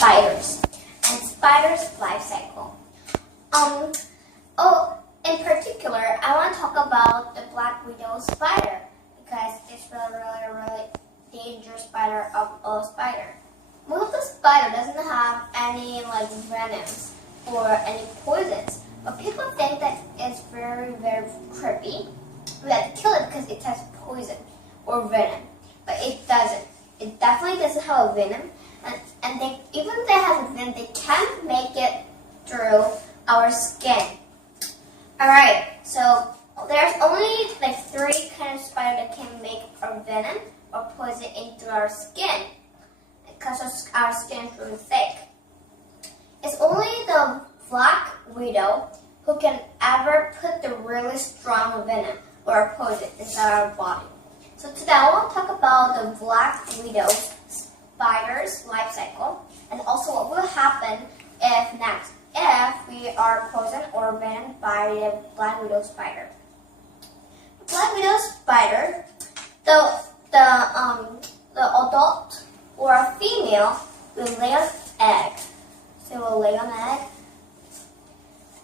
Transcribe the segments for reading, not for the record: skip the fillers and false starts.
spiders and spiders' life cycle. In particular, I want to talk about the black widow spider because it's really dangerous spider of all spider. Most of the spider doesn't have any venoms or any poisons, but people think that it's very creepy. We have to kill it because it has poison or venom, but it doesn't. It definitely doesn't have a venom, and even if they have a venom, they can't make it through our skin. Alright, so there's only 3 kinds of spider that can make a venom or poison into our skin because our skin is really thick. It's only the black widow who can ever put the really strong venom or poison inside our body. So today I want to talk about the black widow spider's life cycle and also what will happen if we are poisoned or venomed by the black widow spider. The black widow spider, the adult or a female will lay an egg. So it will lay an egg,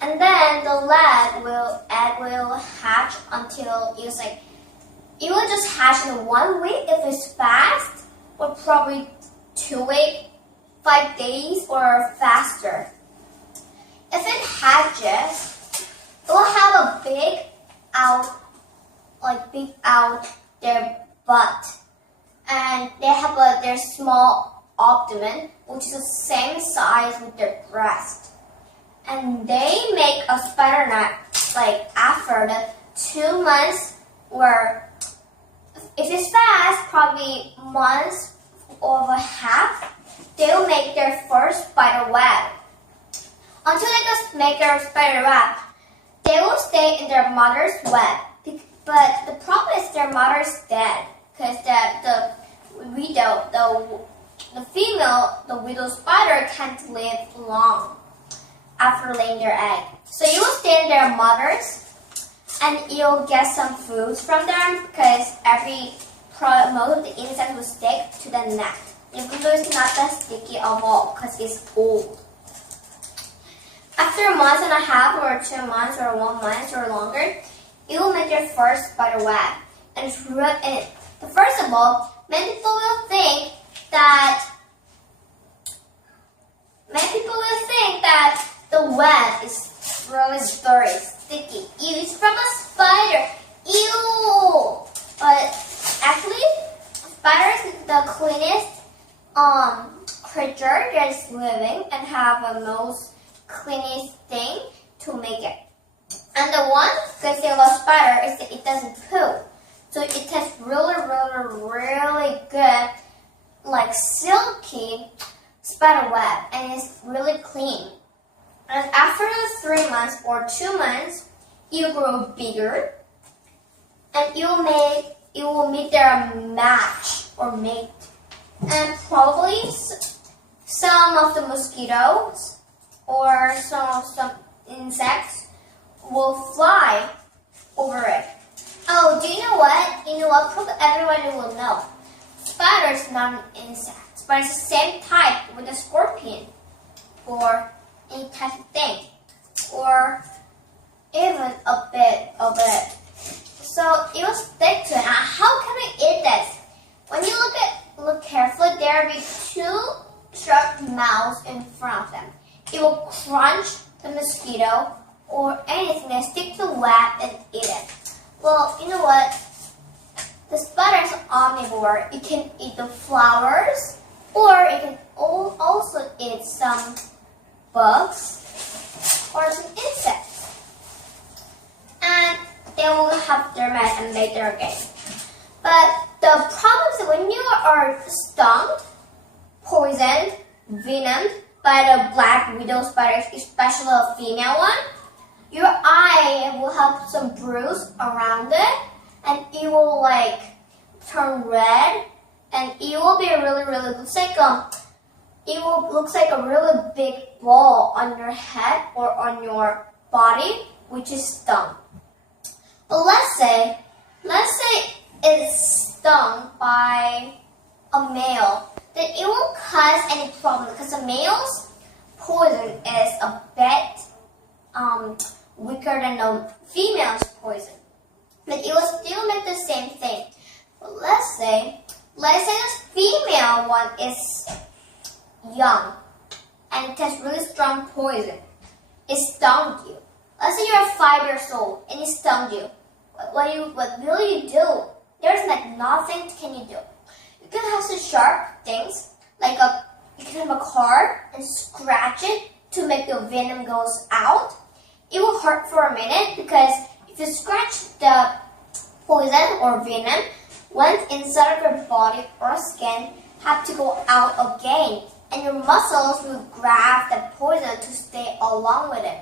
and then the egg will hatch until it will just hatch in 1 week if it's fast, or probably 2 weeks, 5 days, or faster. If it hatches, it will have a big out their butt, and they have their small abdomen, which is the same size with their breast. And they make a spider net after the 2 months, or if it's fast, probably months or a half, they'll make their first spider web. Until they just make their spider web, they will stay in their mother's web. But the problem is their mother's dead because the widow spider can't live long after laying their egg. So you will stay in their mothers, and you'll get some foods from them because most of the insects will stick to the net. Even though it's not that sticky at all because it's old. After a month and a half or 2 months or 1 month or longer, it will make their first spider web. And first of all, many people will think that the web is really very sticky. Ew, it's from a spider. Ew! But actually, spider is the cleanest creature that is living and have the most cleanest thing to make it. And the one good thing about spider is that it doesn't poop. So it has really good, silky spider web, and it's really clean. And after the 3 months or 2 months, you grow bigger, and you will meet their match or mate. And probably some of the mosquitoes or some insects will fly over it. Oh, do you know what? You know what? Probably everybody will know. Spider is not an insect. Spider is the same type with a scorpion or any type of thing, or even a bit of it. So it will stick to it. Now, how can we eat this? When you look carefully, there will be 2 sharp mouths in front of them. It will crunch the mosquito or anything that sticks to the web and eat it. Well, you know what? The spider is omnivore. It can eat the flowers, or it can also eat some bugs or some insects. And they will have their mess and make their game. But the problem is that when you are stung, poisoned, venomed by the black widow spider, especially a female one, your eye will have some bruise around it, and it will turn red, and it will be really looks like a really big ball on your head or on your body, which is stung. But let's say it's stung by a male. then it won't cause any problem because the male's poison is a bit weaker than the female's poison. But it will still make the same thing. But let's say this female one is young and it has really strong poison. It stung you. Let's say you're 5 years old and it stung you. What will you do? There's like nothing can you do. You can have some sharp things, like you can have a card and scratch it to make the venom goes out. It will hurt for a minute because if you scratch the poison or venom, once inside of your body or skin, have to go out again, and your muscles will grab the poison to stay along with it.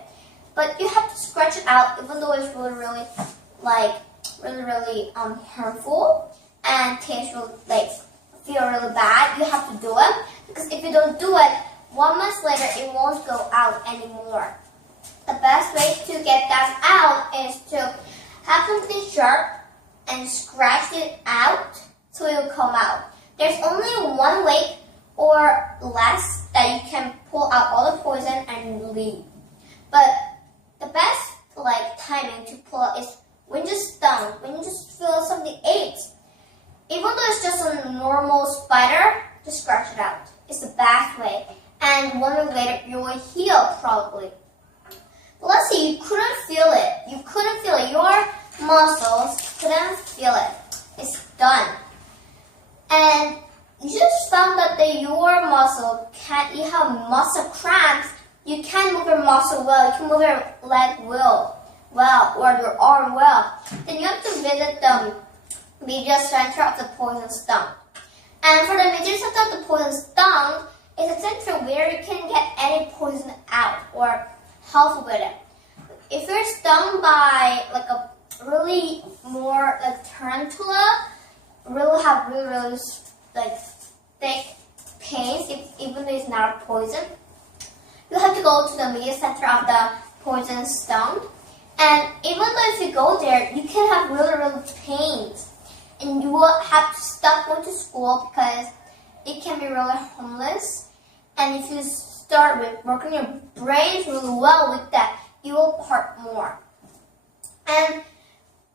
But you have to scratch it out, even though it's really harmful and tastes really feel really bad. You have to do it because if you don't do it, 1 month later it won't go out anymore. The best way to get that out is to have something sharp and scratch it out so it will come out. There's only 1 week or less that you can pull out all the poison and leave. But the best timing to pull out is when you're stung, when you just feel something aches. Even though it's just a normal spider, just scratch it out. It's the best way. And 1 week later, you will heal probably. But let's say you couldn't feel it. You couldn't feel it. Your muscles couldn't feel it. It's done. And you just found out that your muscle you have muscle cramps. You can't move your muscle well. You can move your leg well, or your arm well. Then you have to visit the media center of the poison stung. And for the media center of the poison stung, it's a center where you can get any poison out or help with it. If you're stung by a really more tarantula, really thick pains, even though it's not a poison, you have to go to the media center of the poison stung. And even though if you go there, you can have really pains. And you will have to stop going to school because it can be really harmless. And if you start with working your brains really well with that, you will hurt more. And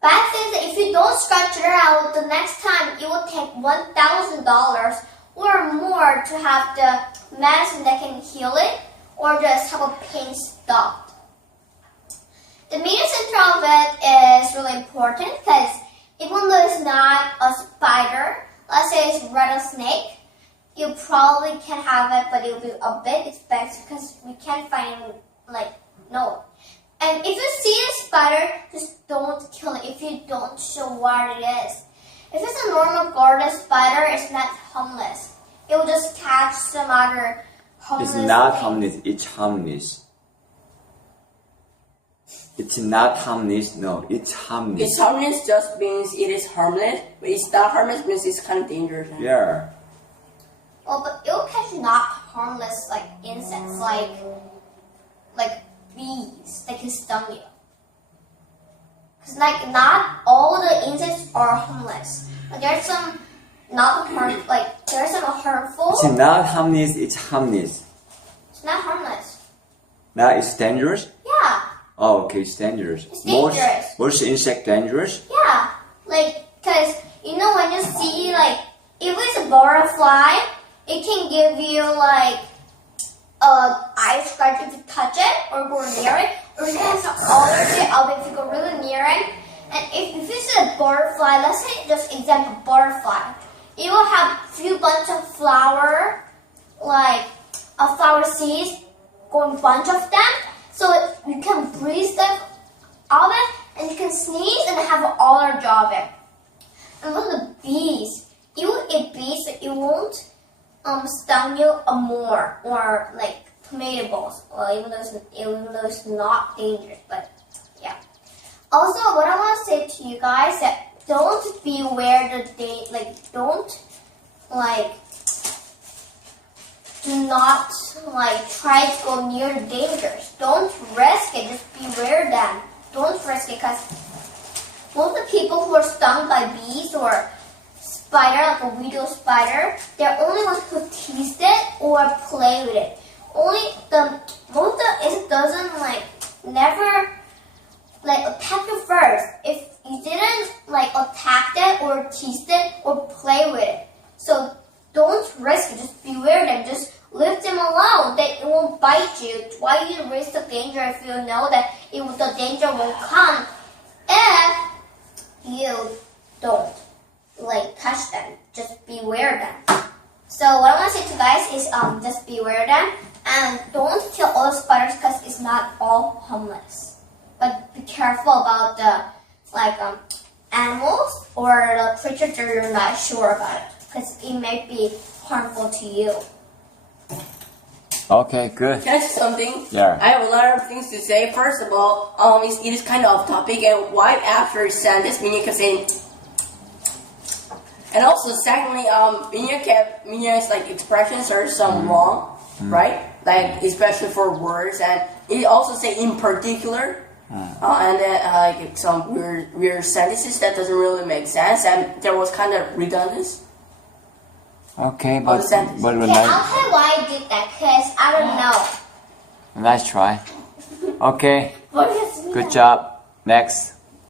bad thing is that if you don't scratch it out, the next time it will take $1,000 or more to have the medicine that can heal it or just have a pain stopped. The media center of it is really important because even though it's not a spider, let's say it's rattlesnake, you probably can have it, but it will be a bit expensive because we can't find no. And if you see a spider, just don't kill it if you don't show what it is. If it's a normal garden spider, it's not harmless. It will just catch some other harmless It's not thing. harmless, it's harmless. It's not harmless, no, it's harmless. It's harmless just means it is harmless, but it's not harmless means it's kind of dangerous. Yeah. Well, but it will catch not harmless insects like bees that can stung you. Because not all the insects are harmless. But there's some there's some harmful. It's not harmless, it's harmless. It's not harmless. Now it's dangerous? Yeah. Oh, okay, it's dangerous. It's dangerous. Most insect dangerous? Yeah. Because when you see if it's a butterfly, it can give you eye scratch if you touch it or go near it, or you can have some allergy of it if you go really near it. And if it's a butterfly, let's say just example butterfly, it will have few bunch of flower, a flower seeds, going bunch of them, so you can breathe them of it, and you can sneeze and have an allergy of it. And with the bees, it will eat bees, so it won't stung you more, or tomato balls, even though it's not dangerous, but yeah. Also, what I want to say to you guys that don't beware do not try to go near the dangers. Don't risk it. Just beware them. Don't risk it because most of the people who are stung by bees or spider, like a widow spider, they're only ones who tease it or play with it. Only the most of it doesn't like never like attack you first. If you didn't like attack it or tease it or play with it. So don't risk it, just beware them, just leave them alone. They won't bite you. Why you risk the danger if you know that the danger will come if you don't like touch them? Just beware them. So what I want to say to you guys is just beware them and don't kill all the spiders because it's not all harmless. But be careful about the animals or the creatures that you're not sure about it, because it may be harmful to you. Okay, good. Can I say something? Yeah. I have a lot of things to say. First of all, it is kind of off topic, and why after sentence meaning can say. And also, secondly, Minya's like expressions are some wrong, right? Like especially for words, and it also say in particular, and then like some weird sentences that doesn't really make sense, and there was kind of redundancy. Okay, the but sentence. but Okay, nice, I'll tell you why I did that, because I don't know. nice try. Okay, What does it mean? good job. Next.